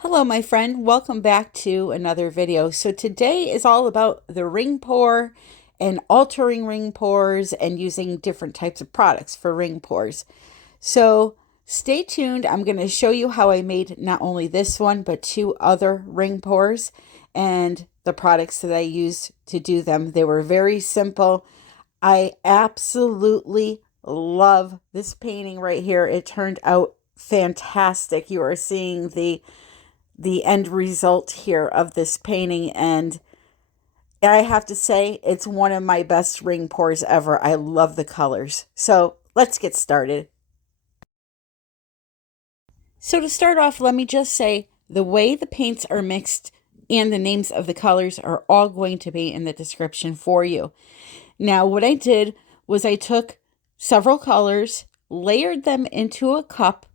Hello, my friend. Welcome back to another video. So today is all about the ring pour and altering ring pours and using different types of products for ring pours. So stay tuned. I'm going to show you how I made not only this one, but two other ring pours and the products that I used to do them. They were very simple. I absolutely love this painting right here. It turned out fantastic. You are seeing the end result here of this painting, and I have to say it's one of my best ring pours ever. I love the colors. So let's get started. So to start off, let me just say the way the paints are mixed and the names of the colors are all going to be in the description for you. Now, what I did was I took several colors, layered them into a cup,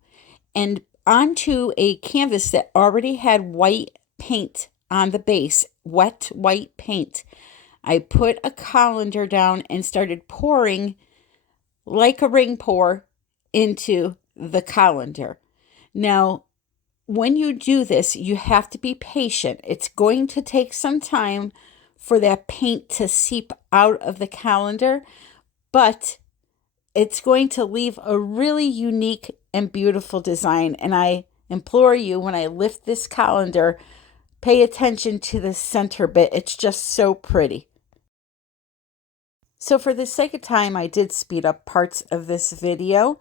and onto a canvas that already had white paint on the base, wet white paint. I put a colander down and started pouring like a ring pour into the colander. Now, when you do this, you have to be patient. It's going to take some time for that paint to seep out of the colander, but it's going to leave a really unique and beautiful design. And I implore you, when I lift this colander, pay attention to the center bit. It's just so pretty. So for the sake of time, I did speed up parts of this video,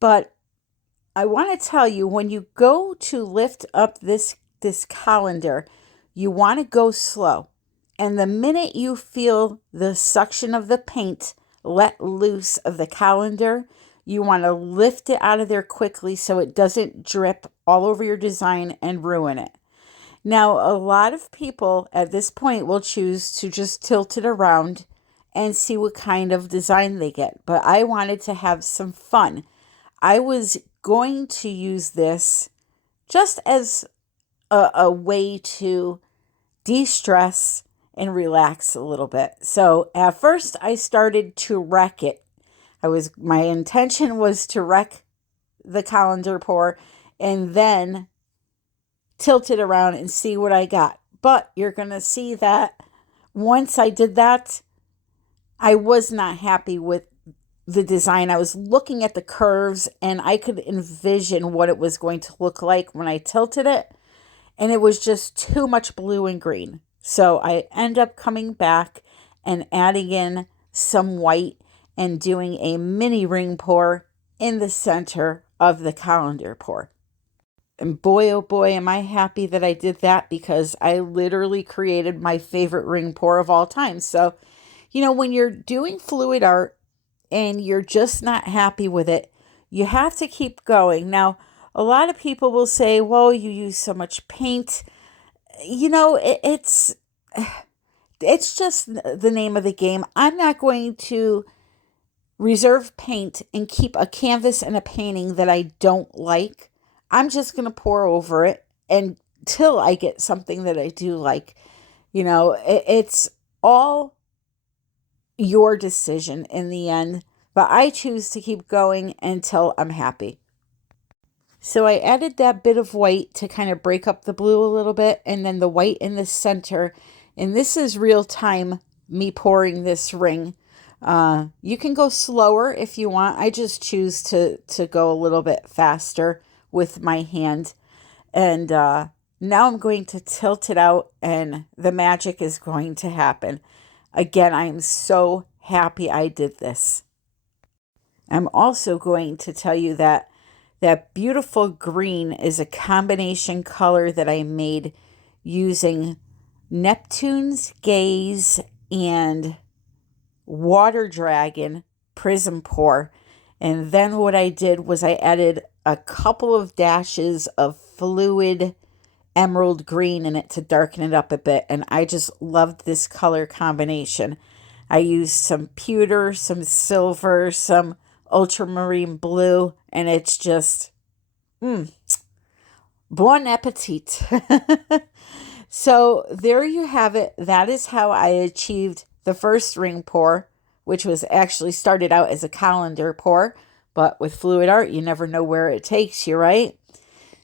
but I want to tell you, when you go to lift up this colander, you want to go slow. And the minute you feel the suction of the paint let loose of the colander, you want to lift it out of there quickly so it doesn't drip all over your design and ruin it. Now, a lot of people at this point will choose to just tilt it around and see what kind of design they get. But I wanted to have some fun. I was going to use this just as a way to de-stress and relax a little bit. So at first I started to wreck it. My intention was to wreck the colander pour and then tilt it around and see what I got. But you're going to see that once I did that, I was not happy with the design. I was looking at the curves and I could envision what it was going to look like when I tilted it. And it was just too much blue and green. So I end up coming back and adding in some white and doing a mini ring pour in the center of the colander pour. And boy, oh boy, am I happy that I did that, because I literally created my favorite ring pour of all time. So, when you're doing fluid art and you're just not happy with it, you have to keep going. Now, a lot of people will say, well, you use so much paint. It's just the name of the game. I'm not going to reserve paint and keep a canvas and a painting that I don't like. I'm just going to pour over it until I get something that I do like. It's all your decision in the end, but I choose to keep going until I'm happy. So I added that bit of white to kind of break up the blue a little bit, and then the white in the center. And this is real time, me pouring this ring. You can go slower if you want. I just choose to go a little bit faster with my hand. And now I'm going to tilt it out, and the magic is going to happen. Again, I'm so happy I did this. I'm also going to tell you that beautiful green is a combination color that I made using Neptune's Gaze and Water Dragon Prism Pour. And then what I did was I added a couple of dashes of fluid emerald green in it to darken it up a bit. And I just loved this color combination. I used some pewter, some silver, some ultramarine blue, and it's just bon appetit. So there you have it. That is how I achieved the first ring pour, which was actually started out as a colander pour, but with fluid art, you never know where it takes you, right?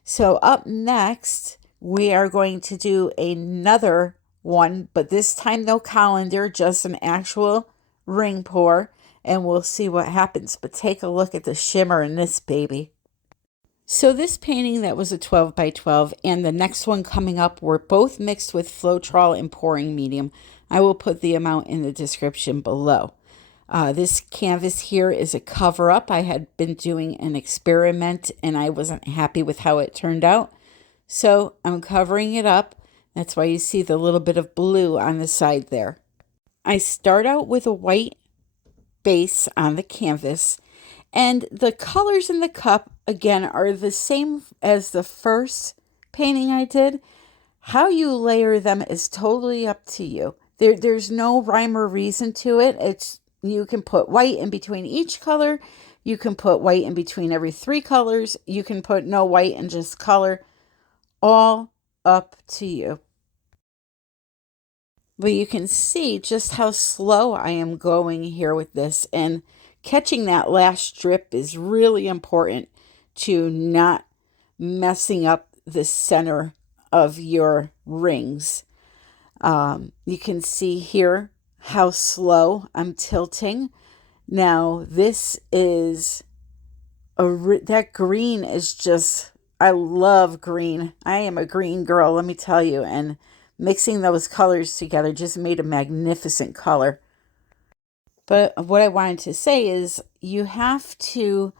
So up next, we are going to do another one, but this time no colander, just an actual ring pour, and we'll see what happens. But take a look at the shimmer in this baby. So this painting that was a 12 by 12 and the next one coming up were both mixed with Floetrol and pouring medium. I will put the amount in the description below. This canvas here is a cover-up. I had been doing an experiment and I wasn't happy with how it turned out. So I'm covering it up. That's why you see the little bit of blue on the side there. I start out with a white base on the canvas, and the colors in the cup, again, are the same as the first painting I did. How you layer them is totally up to you. There's no rhyme or reason to it. You can put white in between each color. You can put white in between every 3 colors. You can put no white and just color. All up to you. But you can see just how slow I am going here with this, and catching that last drip is really important to not messing up the center of your rings. You can see here how slow I'm tilting. Now this is that green is just, I love green. I am a green girl, let me tell you, and mixing those colors together just made a magnificent color. But what I wanted to say is you have to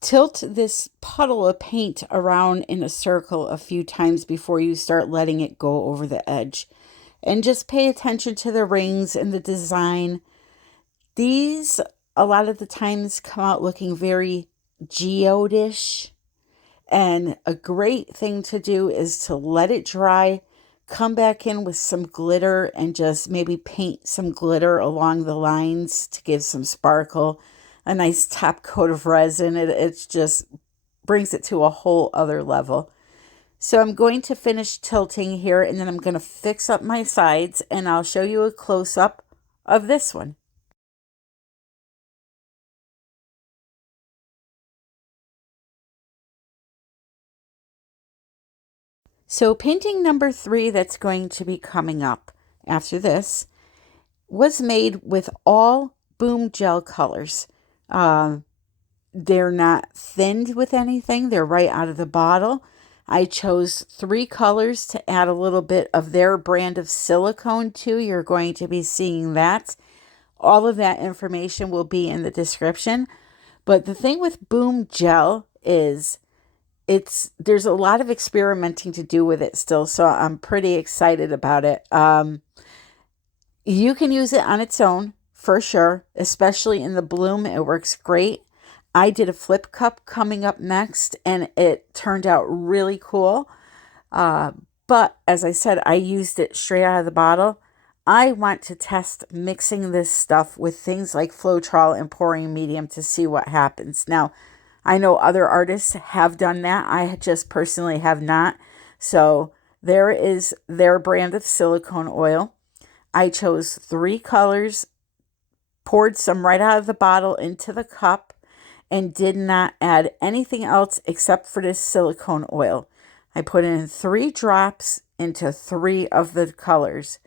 tilt this puddle of paint around in a circle a few times before you start letting it go over the edge. And just pay attention to the rings and the design. These, a lot of the times, come out looking very geode-ish. And a great thing to do is to let it dry, come back in with some glitter and just maybe paint some glitter along the lines to give some sparkle, a nice top coat of resin. It just brings it to a whole other level. So I'm going to finish tilting here, and then I'm going to fix up my sides, and I'll show you a close-up of this one. So painting number 3 that's going to be coming up after this was made with all Boom Gel colors. They're not thinned with anything. They're right out of the bottle. I chose 3 colors to add a little bit of their brand of silicone to. You're going to be seeing that. All of that information will be in the description. But the thing with Boom Gel is there's a lot of experimenting to do with it still, so I'm pretty excited about it. You can use it on its own for sure, especially in the bloom. It works great. I did a flip cup coming up next, and it turned out really cool. But as I said, I used it straight out of the bottle. I want to test mixing this stuff with things like Floetrol and pouring medium to see what happens. Now, I know other artists have done that. I just personally have not. So there is their brand of silicone oil. I chose 3 colors, poured some right out of the bottle into the cup, and did not add anything else except for this silicone oil. I put in 3 drops into 3 of the colors,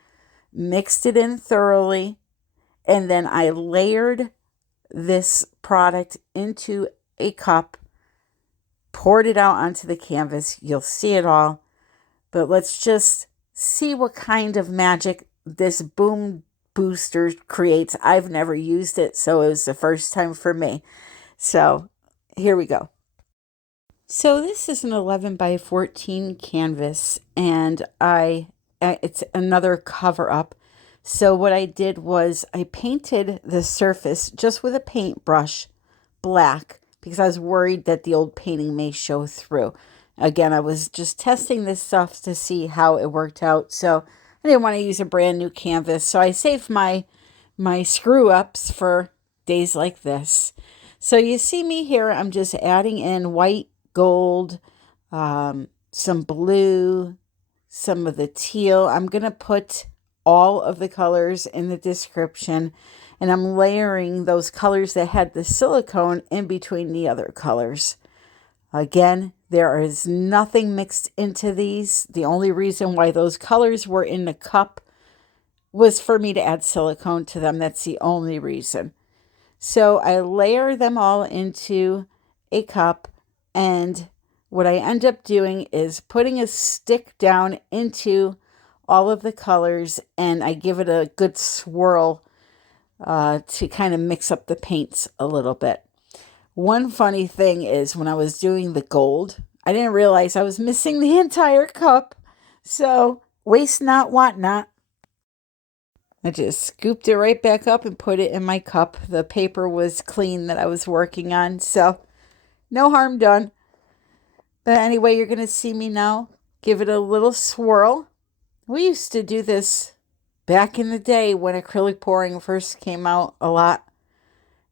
mixed it in thoroughly, and then I layered this product into a cup, poured it out onto the canvas. You'll see it all, but let's just see what kind of magic this Boom Booster creates. I've never used it, so it was the first time for me. So here we go. So this is an 11 by 14 canvas, and it's another cover up. So what I did was I painted the surface just with a paintbrush black, because I was worried that the old painting may show through. Again, I was just testing this stuff to see how it worked out. So I didn't want to use a brand new canvas. So I saved my screw ups for days like this. So you see me here, I'm just adding in white, gold, some blue, some of the teal. I'm going to put all of the colors in the description. And I'm layering those colors that had the silicone in between the other colors. Again, there is nothing mixed into these. The only reason why those colors were in the cup was for me to add silicone to them. That's the only reason. So I layer them all into a cup, and what I end up doing is putting a stick down into all of the colors, and I give it a good swirl to kind of mix up the paints a little bit. One funny thing is when I was doing the gold, I didn't realize I was missing the entire cup. So waste not, want not. I just scooped it right back up and put it in my cup. The paper was clean that I was working on, so no harm done. But anyway, you're going to see me now give it a little swirl. We used to do this back in the day when acrylic pouring first came out a lot.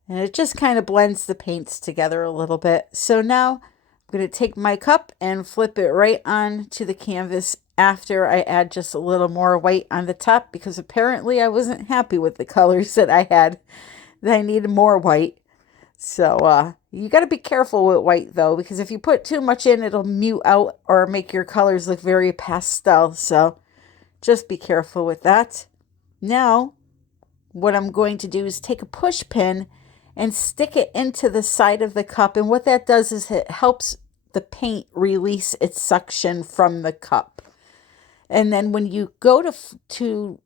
And it just kind of blends the paints together a little bit. So now I'm going to take my cup and flip it right on to the canvas after I add just a little more white on the top, because apparently I wasn't happy with the colors that I had. That I needed more white. So you got to be careful with white though, because if you put too much in, it'll mute out or make your colors look very pastel. So just be careful with that. Now, what I'm going to do is take a push pin and stick it into the side of the cup. And what that does is it helps the paint release its suction from the cup. And then when you go to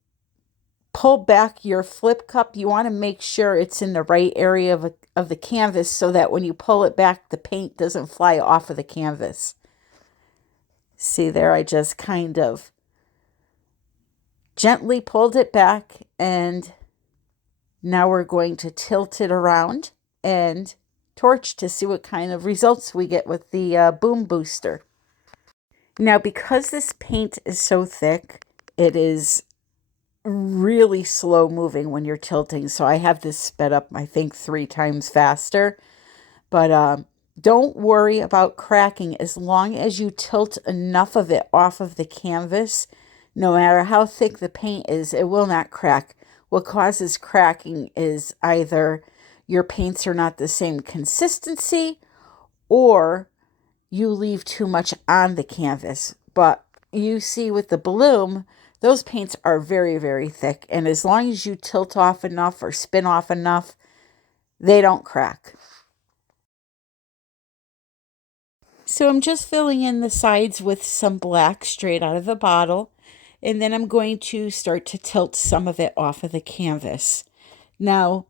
pull back your flip cup, you want to make sure it's in the right area of the canvas so that when you pull it back, the paint doesn't fly off of the canvas. See there, I just kind of gently pulled it back, and now we're going to tilt it around and torch to see what kind of results we get with the boom booster. Now, because this paint is so thick, it is really slow moving when you're tilting. So I have this sped up, I think, 3 times faster. But don't worry about cracking. As long as you tilt enough of it off of the canvas, no matter how thick the paint is, it will not crack. What causes cracking is either your paints are not the same consistency or you leave too much on the canvas. But you see with the bloom, those paints are very, very thick. And as long as you tilt off enough or spin off enough, they don't crack. So I'm just filling in the sides with some black straight out of the bottle. And then I'm going to start to tilt some of it off of the canvas. Now,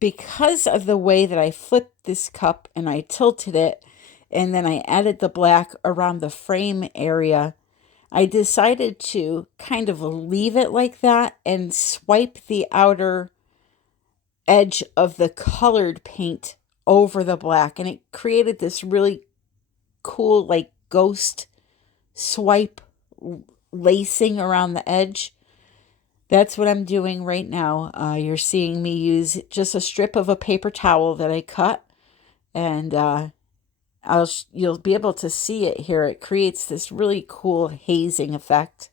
because of the way that I flipped this cup and I tilted it, and then I added the black around the frame area, I decided to kind of leave it like that and swipe the outer edge of the colored paint over the black. And it created this really cool, like, ghost swipe lacing around the edge. That's what I'm doing right now. You're seeing me use just a strip of a paper towel that I cut, and you'll be able to see it here. It creates this really cool hazing effect.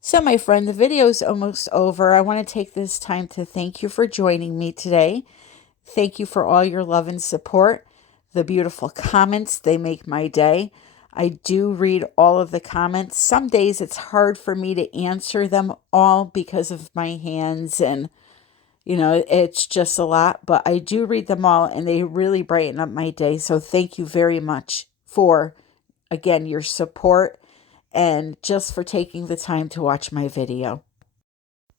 So my friend, the video's almost over. I want to take this time to thank you for joining me today. Thank you for all your love and support. The beautiful comments, they make my day. I do read all of the comments. Some days it's hard for me to answer them all because of my hands, and it's just a lot, but I do read them all and they really brighten up my day. So thank you very much for, again, your support and just for taking the time to watch my video.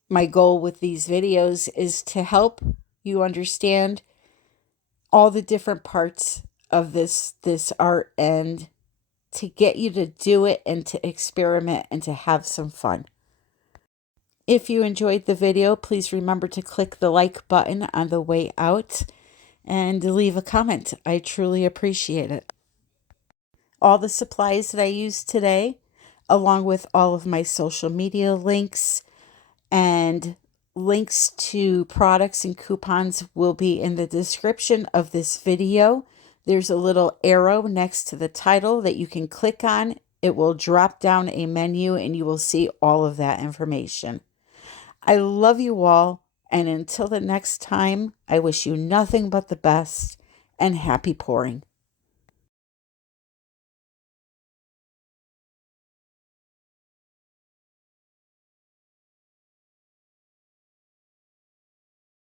My goal with these videos is to help you understand all the different parts of this art and to get you to do it and to experiment and to have some fun. If you enjoyed the video, please remember to click the like button on the way out and leave a comment. I truly appreciate it. All the supplies that I used today, along with all of my social media links and links to products and coupons, will be in the description of this video. There's a little arrow next to the title that you can click on. It will drop down a menu and you will see all of that information. I love you all. And until the next time, I wish you nothing but the best and happy pouring.